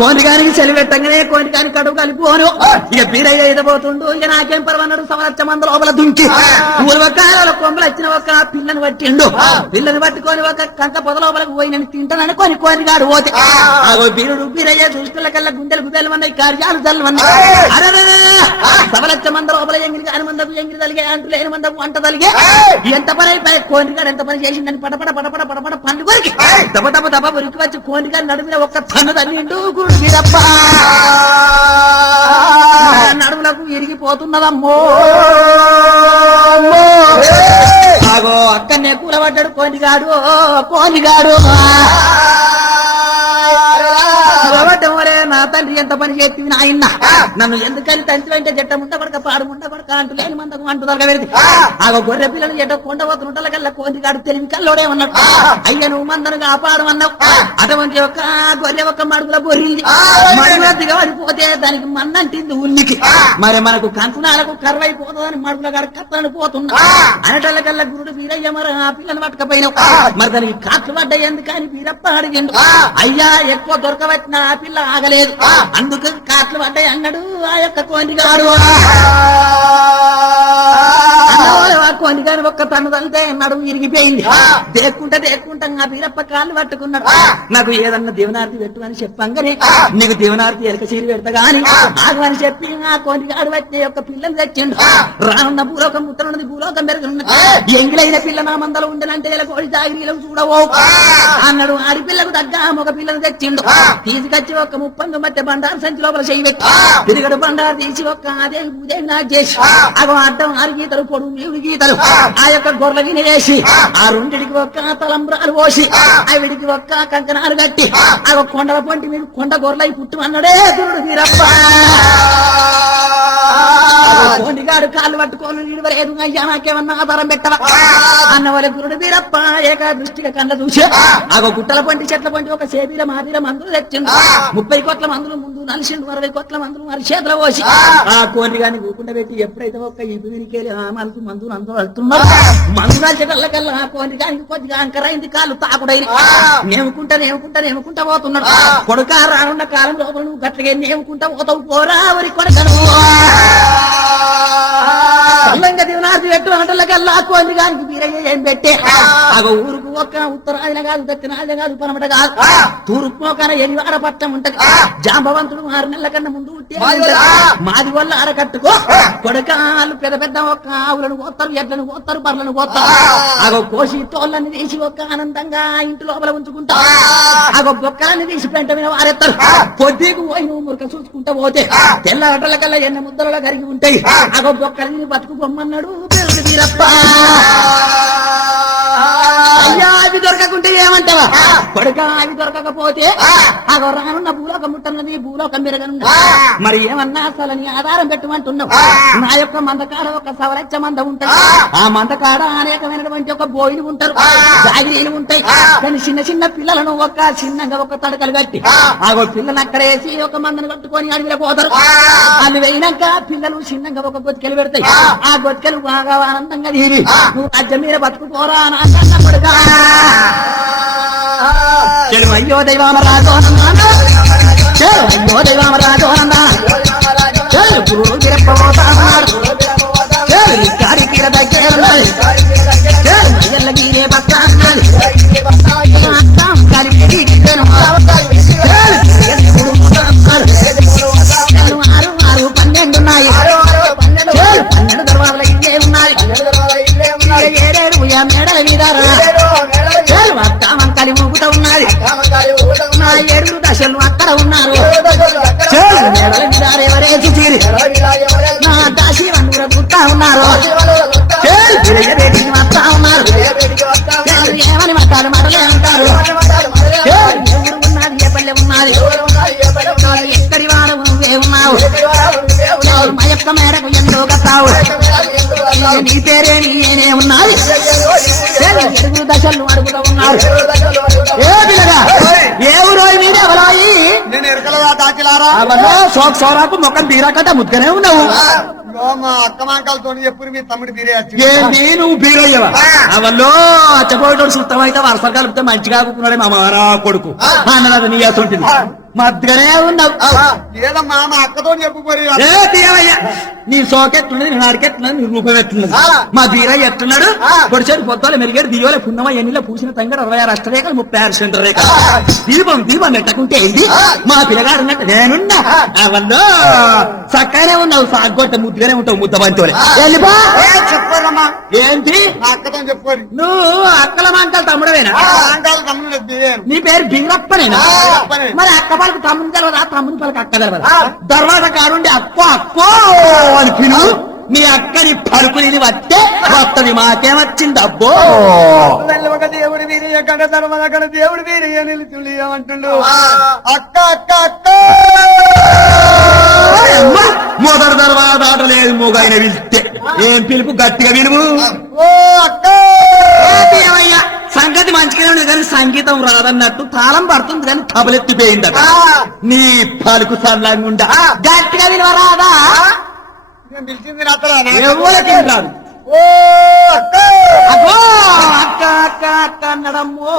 కోనికానికి చెలిపెట్టంగానే కోనికానికి కడుపు కలిపోను ఇక బీరయ్య ఎదబోతుండు ఇక నాకేం పర్వన్నాడు సమరచ్చ మంద లోపల దుంకి ఊరవకాయల కొమ్మలు వచ్చిన ఒక పిల్లని పట్టిండు పిల్లని పట్టుకొని ఒక కంక పొద లోపలికి పోయి నేను తింటానని కోనికాడు పోతే బీరుడు బీరయ్య చూసుకున్న కల్లా గుండెలు గుదలమన్నాయి కార్యాలు చల్లమన్నాయి సమరచ్చ మంద లోపల ఎంగిరి కాని మందకు ఎంగిరి తలిగే అంటు లేని మందకు వంట తలిగే ఎంత పని అయిపోయి కోనికాడు ఎంత పని చేసిందని పడపడ పడపడ పడపడ పండు కొరికి దెబ్బ దెబ్బ దెబ్బ ఉరికి వచ్చి కోనికాడు నడుమిన ఒక్క తన్ను తన్నిండు గుడి మీదప్ప నడుములకు ఇరిగిపోతున్నదమ్మో ఆగో అక్కడనే కూలబడ్డాడు కోనిగాడు నా తండ్రి ఎంత పని చేతివి నాయన్న నన్ను ఎందుకని తండ్రి వెంట జట్ట ముండ కొడక పాడు ముండ కొడక అంటు లేని మందకు అంటు దొరక పెడితే ఆగో గొర్రె పిల్లలు ఎట కొండ పోతున్నట్ల కల్లా కోనిగాడు తెలివి కల్లోడే ఉన్నాడు అయ్య నువ్వు మందను కాపాడు అన్నావు అటువంటి ఒక గొర్రె ఒక మడుగుల బొర్రింది మడుగుల దిగబడిపోతే దానికి మన్నంటింది ఉల్లికి మరి మనకు కంకునాలకు కరువైపోతుందని మడుగుల గారు కత్తలను పోతున్నా అనటల కల్లా గురుడు వీరయ్య మరి ఆ పిల్లని పట్టుకపోయినావు మరి దానికి కాట్లు పడ్డాయి ఎందుకని వీరప్ప అడిగిండు అయ్యా ఎక్కువ దొరకవచ్చిన ఆ పిల్ల ఆగలేదు అందుకు కాట్లు పడ్డాయి అన్నాడు ఆ యొక్క కోనిగాడు కోనిగాని ఒక్క తను తల్లితే నడుము ఇరిగిపోయింది దేక్కుంటా ఆ వీరప్ప కాళ్ళు పట్టుకున్నాడు నాకు ఏదన్నా దేవనార్తి పెట్టు అని చెప్పంగానే నీకు దేవనార్తి ఎలక చీరి పెడతా గాని ఆగమని చెప్పి ఆ కోనిగాడు వచ్చే యొక్క పిల్లని తెచ్చిండు రానున్న భూలోకం ముట్టనున్నది భూలోకం పెరుగుతున్నది ఎంగిలైన పిల్ల నా మందలు ఉండనంటే ఇలా కోడి జాగిరీలకు చూడవో అన్నాడు ఆడిపిల్లకు తగ్గ ఒక పిల్లని తెచ్చిండు తీసుకొచ్చి ఒక 30 మధ్య బండారు సంచి లోపల చేయబెట్టి తిరిగడు బండారు తీసి ఒక్క అదే ఉదయం నాకు చేసి అగో అడ్డం 6 గీతలు పొడుగు 7 గీతలు ఆ యొక్క గొర్రెల గిన్నె వేసి ఆ రెండిటికి ఒక్క తలంబ్రాలు పోసి ఆవిడికి ఒక్క కంకణాలు కట్టి ఆ కొండల పొంటి మీరు కొండ గొర్రెలై పుట్టు అన్నాడే గురుడు వీరప్ప కోనిగాడు కాళ్ళు పట్టుకోను నిడవలేదు అయ్యా నాకేమన్నా ఆధారం పెట్టవా అన్న వాళ్ళ గురుడు వీరప్ప ఏక దృష్టిగా కళ్ళ చూసి ఆగో గుట్టల పంటి చెట్ల పంటి ఒక సేబీల మాదిర మందులు తెచ్చిండు 30 కోట్ల మందులు ముందు నలిసిండు 60 కోట్ల మందులు మరి చేతుల పోసి ఆ కోనిగాని ఊకుండా పెట్టి ఎప్పుడైతే ఒక్క ఇపు వినికేలి ఆ మనకు మందులు అందరూ వెళ్తున్నారు మందు నలిచేటల్లకల్లా ఆ కోనిగానికి కొద్దిగా అంకరైంది కాళ్ళు తాకుడైన నేముకుంటా పోతున్నాడు కొడుక రానున్న కాలం లోపల నువ్వు గట్లగా నేముకుంటా పోతావు పోరా వరి కొడకను అల్లంగా దివనార్తి పెట్టు అంటలకల్లా కోనిగానికి వీరయ్య ఏం పెట్టే ఆగ ఊరుకు ఒక్క ఉత్తరాయన కాదు దక్షిణాయన కాదు పనమట కాదు తూర్పు ఒక ఎనివాడ పట్టం ఉంటది జాంబవంతుడు 6 నెలల కన్నా ముందు మాది వల్ల అరకట్టుకో కొడకాలు పెద్ద పెద్ద ఒక్క ఆవులను కోస్తారు ఎడ్లను కోస్తారు బర్లను కోస్తారు ఆగో కోసి తోళ్ళని తీసి ఒక్క ఆనందంగా ఇంటి లోపల ఉంచుకుంటా ఆగో బొక్కలన్నీ తీసి పెంట మీద వారెత్తారు పొద్దుకు పోయి నువ్వు మురక చూసుకుంటా పోతే తెల్లగడ్డల కల్లా ఎన్న ముద్దలలో కరిగి ఉంటాయి ఆగో బొక్కలని బతుకు బొమ్మన్నాడు వీరప్ప అయ్యా అవి దొరకకుంటే ఏమంటావా కొడుక అవి దొరకకపోతే అగో రానున్న భూలోకం ముట్టన్నది భూలోకం మెరగనుండ మరి ఏమన్నా అసలు నీ ఆధారం పెట్టమంటున్నావు నా యొక్క మందకాడ ఒక సవరచ్చ మంద ఉంటది ఆ మందకాడ అనేకమైనటువంటి ఒక బోయిలు ఉంటారు జాగిరీలు ఉంటాయి కానీ చిన్న పిల్లలను ఒక చిన్నగా ఒక తడకలు కట్టి ఆగో పిల్లలు అక్కడేసి ఒక మందను కట్టుకొని అడవిలో పోతారు వాళ్ళు వేయినాక పిల్లలు చిన్నగా ఒక గొత్తికలు పెడతాయి ఆ గొత్తికలు బాగా ఆనందంగా తీరి నువ్వు రాజ్యం మీద బతుకుపోరా అని కొడుక అయ్యో దైవామ రాజోనందా అయ్యో దైవామ రాజోనందా గురుడు గిరప్పబోతాడు గారి కీర దగ్గరున్నది గీరే బస్త అన్నది ఆరు 12 ఉన్నాయి 12 దర్వాజల ఇల్లే ఉన్నాయి 7 మేడల మీదారా వంకలి ఊపుతా ఉన్నది 7 దశలు అక్కడ ఉన్నారు మేడల మీద ఎవరేసి తీరి నా దాసి వండుర గుర్తా ఉన్నారు వస్తా ఉన్నారు ఏమని మాట్లాడు మాటలే అంటారు ఎవరు ఉన్నది ఏ పల్లె ఉన్నది ఎక్కడి వాడు నువ్వే ఉన్నావు మా యొక్క మేరకు ఎంతో కట్టావు నీ పేరే నేనే ఉన్నది 7 దశలు అడుగుతూ ఉన్నారు ఏ ఊరో మీద ఎవరాయి సోరాకు మొక్కలు బీరాకట ముద్దుగానే ఉన్నావు మా అక్క మాంకాలతో ఎప్పుడు మీ తమ్ముడు బీరే నువ్వు బీరయ్యవా అవల్లో అచ్చపోయేటోడు సుత్తమైతే వరుసలు కలిపితే మంచిగా ఆకున్నాడే మా మారా కొడుకు అన్నది నీ ఉంటుంది మధ్యనే ఉన్నావు ఏదమ్మా మా అక్కతో చెప్పు మరి ఏ తీయవయ్యా నీ సోకెట్లున్నది నీ నాడికెట్లున్నది నీ రూపం ఎట్లున్నది మా బీరయ్య ఎట్లున్నాడు పొడిచేడు పొద్దులు మెరిగేడు దియోలే పున్నమ ఎన్నిలో పూసిన తంగడు 26 అష్టరేఖలు 36 సెంటర్ రేఖ దీపం పెట్టకుంటే ఇది మా పిల్లగాడు ఉన్నట్టు నేనున్నా అవల్లో చక్కగానే ఉన్నావు సాగొట్ట ముద్దుగానే ఉంటావు ముద్ద బంతోలే చెప్పారమ్మా ఏంటి మా అక్కతో చెప్పు నువ్వు అక్కల మాంకాలు తమ్ముడవేనా నీ పేరు బీరప్పనేనా మరి అక్క పలకు తమ్ముని తెలవదా తమ్ముని పలకు అక్క తెలవదా దర్వాజ కాడుండి అక్కో అని పిలువు మీ అక్కని పలుకుని వస్తే వస్తుంది మాకేమొచ్చింది అబ్బో ఒక దేవుడి వీరి ఎక్కడ ధర్మదక్కడ దేవుడి వీరి నిలుచుండి అంటుండు అక్క అక్క అక్క మొదటి దర్వాజ ఆటలేదు మూగైన పిలిస్తే ఏం పిలుపు గట్టిగా విలువు ఓ అక్క ఏమయ్యా సంగతి మంచిగానే ఉంది కానీ సంగీతం రాదన్నట్టు తాళం పడుతుంది కానీ తబలెత్తిపోయిందట నీ పలుకు సల్లంగుండా గట్టిగా విలువ రాదా నేను పిలిచింది రాత్రా ఎవరికి రాదు ఓ అక్క అబ్బో అక్క అక్క అక్క అన్నడమ్మో